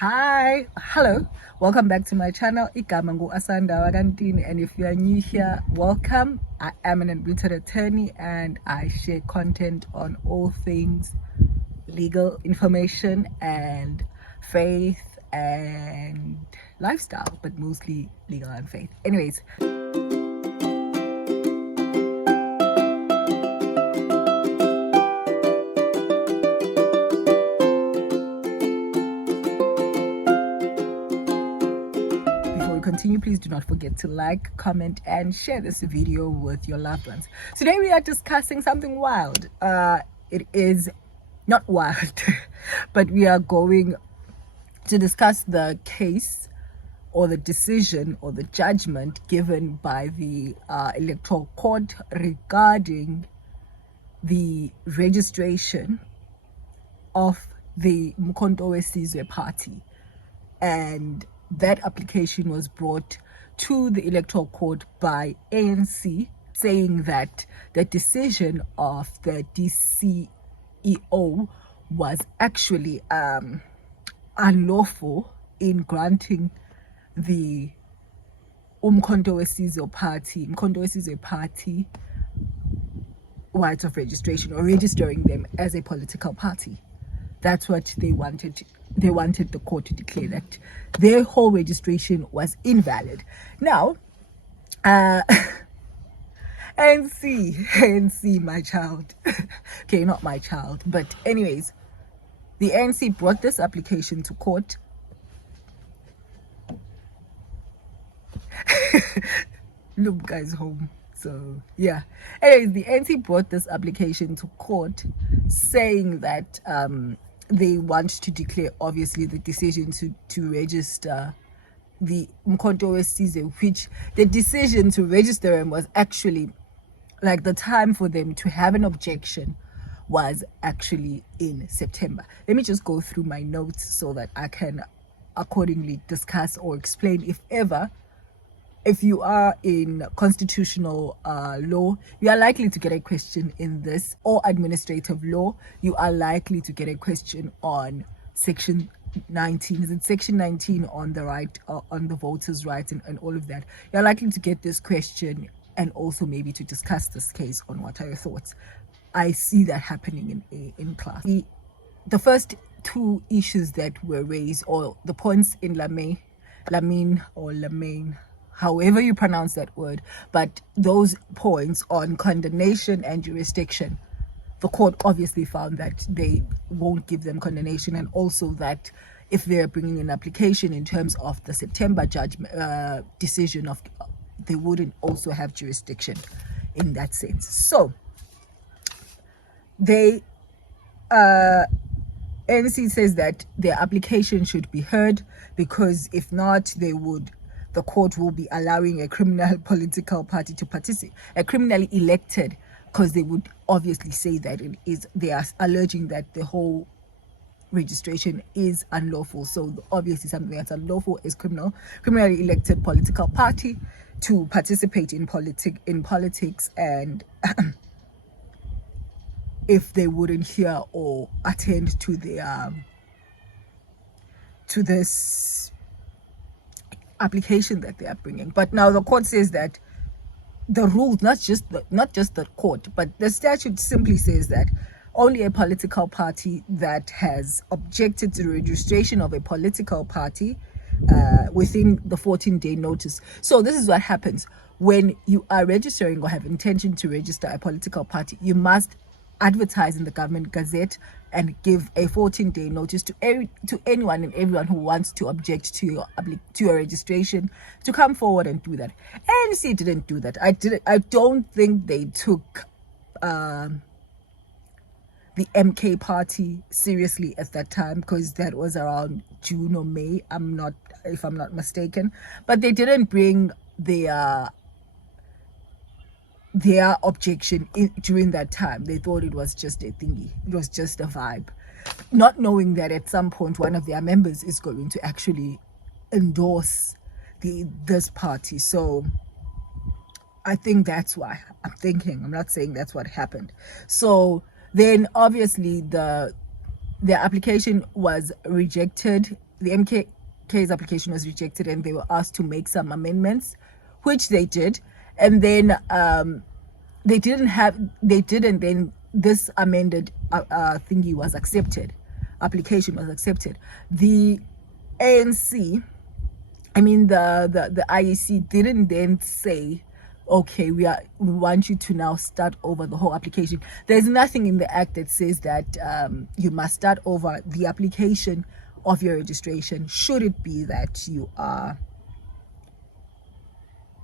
Hi, hello, welcome back to my channel. Igama AsandaNtini, and if you are new here, welcome. I am an admitted attorney and I share content on all things legal information and faith and lifestyle, but mostly legal and faith. Anyways, continue, please do not forget to like, comment, and share this video with your loved ones. Today we are discussing something wild. It is not wild, but we are going to discuss the case or the decision or the judgment given by the Electoral Court regarding the registration of the Mkhonto Wesizwe Party, and that application was brought to the Electoral Court by ANC, saying that the decision of the DCEO was actually unlawful in granting the Mkhonto Wesizwe Party rights of registration, or registering them as a political party. That's what they wanted. They wanted the court to declare that their whole registration was invalid. Now, ANC, my child. Okay, not my child, but anyways, the ANC brought this application to court. Look, guys, home. So yeah. Anyways, the ANC brought this application to court, saying that they want to declare, obviously, the decision to register the Mkhonto Wesizwe, which the decision to register him was actually, like, the time for them to have an objection was actually in September. Let me just go through my notes so that I can accordingly discuss or explain. If you are in constitutional law, you are likely to get a question in this, or administrative law, you are likely to get a question on section 19. Is it section 19 on the right, on the voters' rights and all of that? You're likely to get this question, and also maybe to discuss this case on what are your thoughts. I see that happening in class. The first two issues that were raised, or the points in Lamain, however you pronounce that word, but those points on condemnation and jurisdiction, the court obviously found that they won't give them condemnation, and also that if they're bringing an application in terms of the September judgment decision, of they wouldn't also have jurisdiction in that sense. So they ANC says that their application should be heard, because if not, the court will be allowing a criminal political party to participate, a criminally elected, because they would obviously say that they are alleging that the whole registration is unlawful. So obviously something that's unlawful is criminally elected political party to participate in politics, and if they wouldn't hear or attend to this application that they are bringing. But now the court says that the rules, not just the court, but the statute simply says that only a political party that has objected to the registration of a political party within the 14-day notice. So this is what happens when you are registering or have intention to register a political party. You must advertise in the government gazette and give a 14-day notice to anyone and everyone who wants to object to your registration to come forward and do that. ANC didn't do that. I don't think they took the MK party seriously at that time, because that was around June or May, if I'm not mistaken. But they didn't bring their objection during that time. They thought it was just a thingy, it was just a vibe, not knowing that at some point one of their members is going to actually endorse this party. So I think that's why I'm not saying that's what happened. So then obviously the application was rejected the MK's application was rejected, and they were asked to make some amendments, which they did. And then they did, and then this amended thingy was accepted. Application was accepted. The ANC, the IEC didn't then say, okay, we want you to now start over the whole application. There's nothing in the act that says that you must start over the application of your registration, should it be that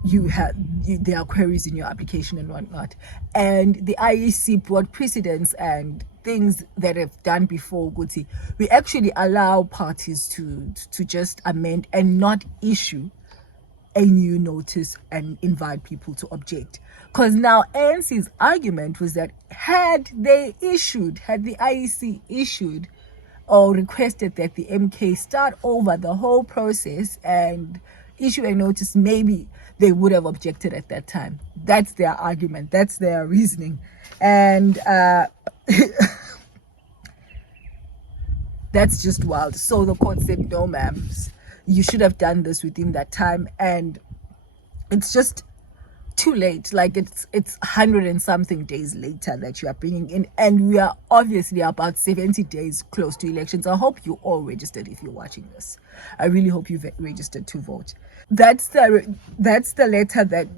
there are queries in your application and whatnot. And the IEC brought precedents and things that have done before, Guti. We actually allow parties to just amend and not issue a new notice and invite people to object. Because now ANC's argument was that had the IEC issued or requested that the MK start over the whole process and issue a notice, maybe they would have objected at that time. That's their argument. That's their reasoning. And that's just wild. So the court said, no, ma'am, you should have done this within that time. And it's just too late. Like it's 100 and something days later that you are bringing in, and we are obviously about 70 days close to elections. I hope you all registered. If you're watching this, I really hope you've registered to vote. That's the letter that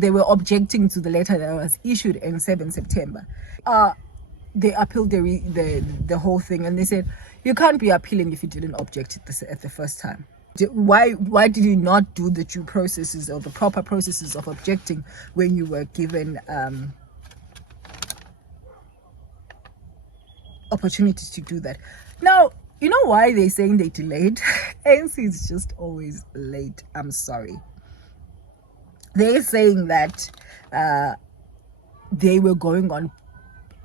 they were objecting to, the letter that was issued in 7 September. They appealed the whole thing, and they said you can't be appealing if you didn't object at the first time. Why did you not do the due processes or the proper processes of objecting when you were given opportunities to do that? Now, you know why they're saying they delayed? ANC is just always late. I'm sorry. They're saying that they were going on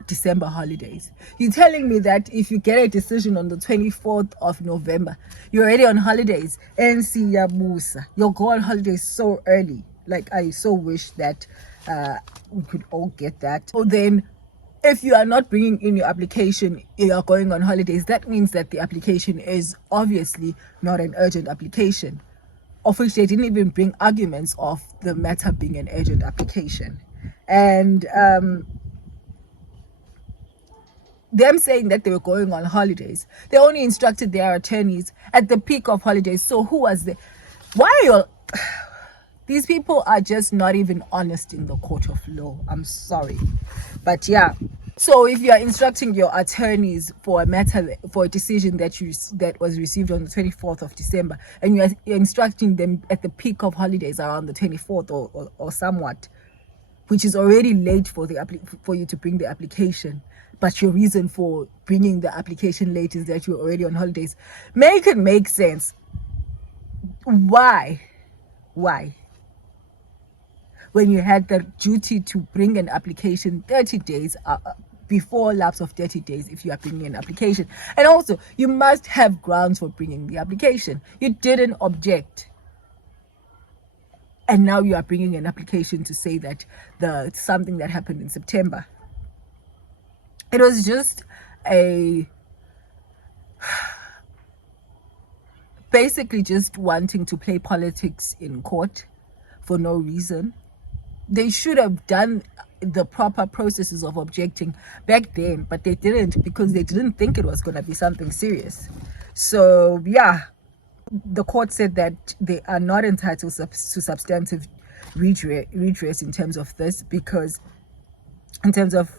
December holidays. You're telling me that if you get a decision on the 24th of November, you're already on holidays? ANC Yabusa, you'll go on holidays so early. Like, I so wish that we could all get that. So then, if you are not bringing in your application, you are going on holidays, that means that the application is obviously not an urgent application, of which they didn't even bring arguments of the matter being an urgent application. And them saying that they were going on holidays, they only instructed their attorneys at the peak of holidays. So who was there? Why are you? These people are just not even honest in the court of law. I'm sorry, but yeah. So if you are instructing your attorneys for a matter, for a decision that was received on the 24th of December, and you're instructing them at the peak of holidays around the 24th or somewhat, which is already late for you to bring the application, but your reason for bringing the application late is that you're already on holidays, make it make sense. Why? When you had the duty to bring an application 30 days before lapse of 30 days if you are bringing an application. And also, you must have grounds for bringing the application. You didn't object. And now you are bringing an application to say that something that happened in September. It was just basically just wanting to play politics in court for no reason. They should have done the proper processes of objecting back then, but they didn't, because they didn't think it was going to be something serious. So yeah, the court said that they are not entitled to substantive redress in terms of this, because in terms of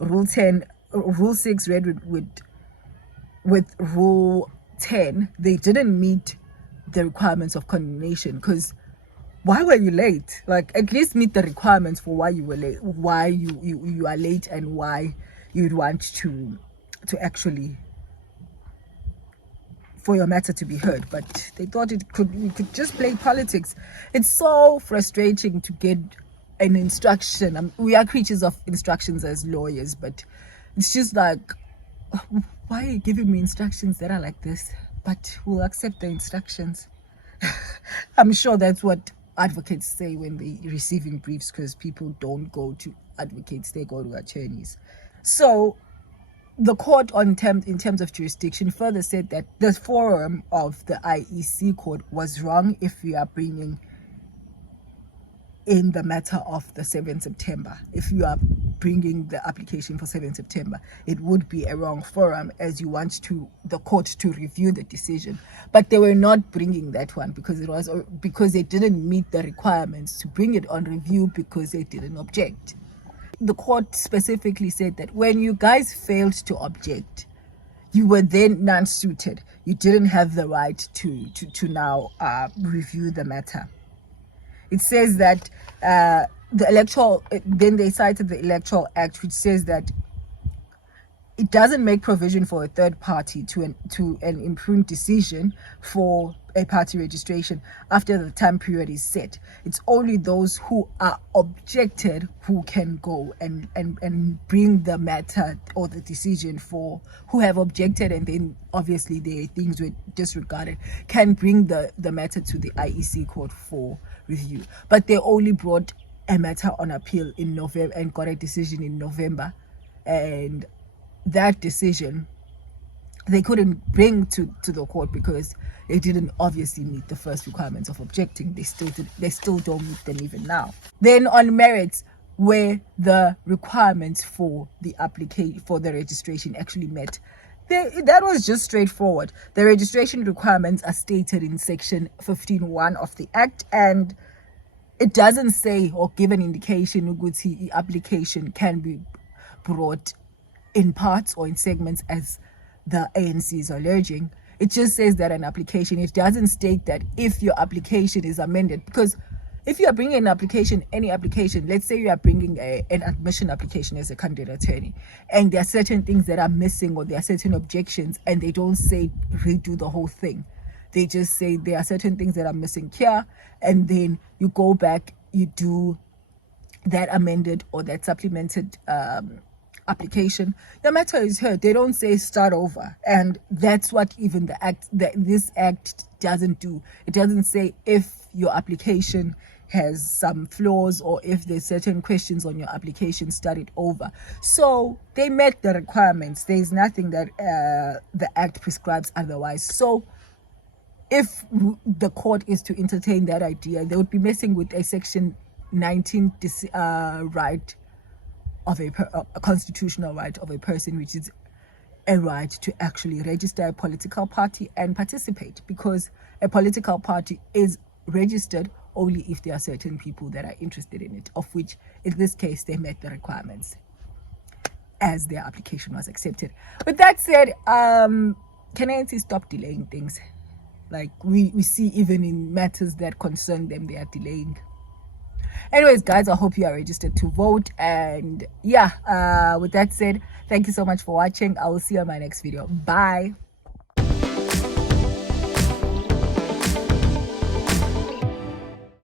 Rule 6 read with Rule 10, they didn't meet the requirements of condemnation. Because why were you late? Like, at least meet the requirements for why you were late, why you are late, and why you'd want to actually for your matter to be heard. But they thought we could just play politics. It's so frustrating to get an instruction. We are creatures of instructions as lawyers, but it's just like, why are you giving me instructions that are like this? But we'll accept the instructions. I'm sure that's what advocates say when they're receiving briefs, because people don't go to advocates, they go to attorneys. So the court in terms of jurisdiction further said that the forum of the IEC court was wrong if we are bringing in the matter of the 7th September. If you are bringing the application for 7th September, it would be a wrong forum, as you want the court to review the decision. But they were not bringing that one because they didn't meet the requirements to bring it on review, because they didn't object. The court specifically said that when you guys failed to object, you were then non-suited. You didn't have the right to now review the matter. It says that then they cited the Electoral Act, which says that it doesn't make provision for a third party to an impugned decision for a party registration after the time period is set. It's only those who are objected who can go and bring the matter or the decision for who have objected, and then obviously their things were disregarded, can bring the matter to the IEC court for review. But they only brought a matter on appeal in November and got a decision in November, and that decision they couldn't bring to the court because they didn't obviously meet the first requirements of objecting. They still don't meet them even now. Then on merits, where the requirements for the application for the registration actually met, that was just straightforward. The registration requirements are stated in section 15(1) of the Act, and it doesn't say or give an indication that the application can be brought in parts or in segments as the ANC is alleging. It just says that an application, it doesn't state that if your application is amended, because if you are bringing an application, any application, let's say you are bringing an admission application as a candidate attorney, and there are certain things that are missing or there are certain objections, and they don't say redo the whole thing. They just say there are certain things that are missing here, and then you go back, you do that amended or that supplemented application, the matter is heard. They don't say start over, and that's what even this act doesn't do. It doesn't say if your application has some flaws or if there's certain questions on your application, start it over. So they met the requirements. There's nothing that the act prescribes otherwise. So if the court is to entertain that idea, they would be messing with a section 19 right of a constitutional right of a person, which is a right to actually register a political party and participate, because a political party is registered only if there are certain people that are interested in it, of which in this case they met the requirements as their application was accepted. With that said, can ANC stop delaying things? Like we see even in matters that concern them, they are delaying. Anyways, guys, I hope you are registered to vote. And yeah, with that said, thank you so much for watching. I will see you on my next video. Bye.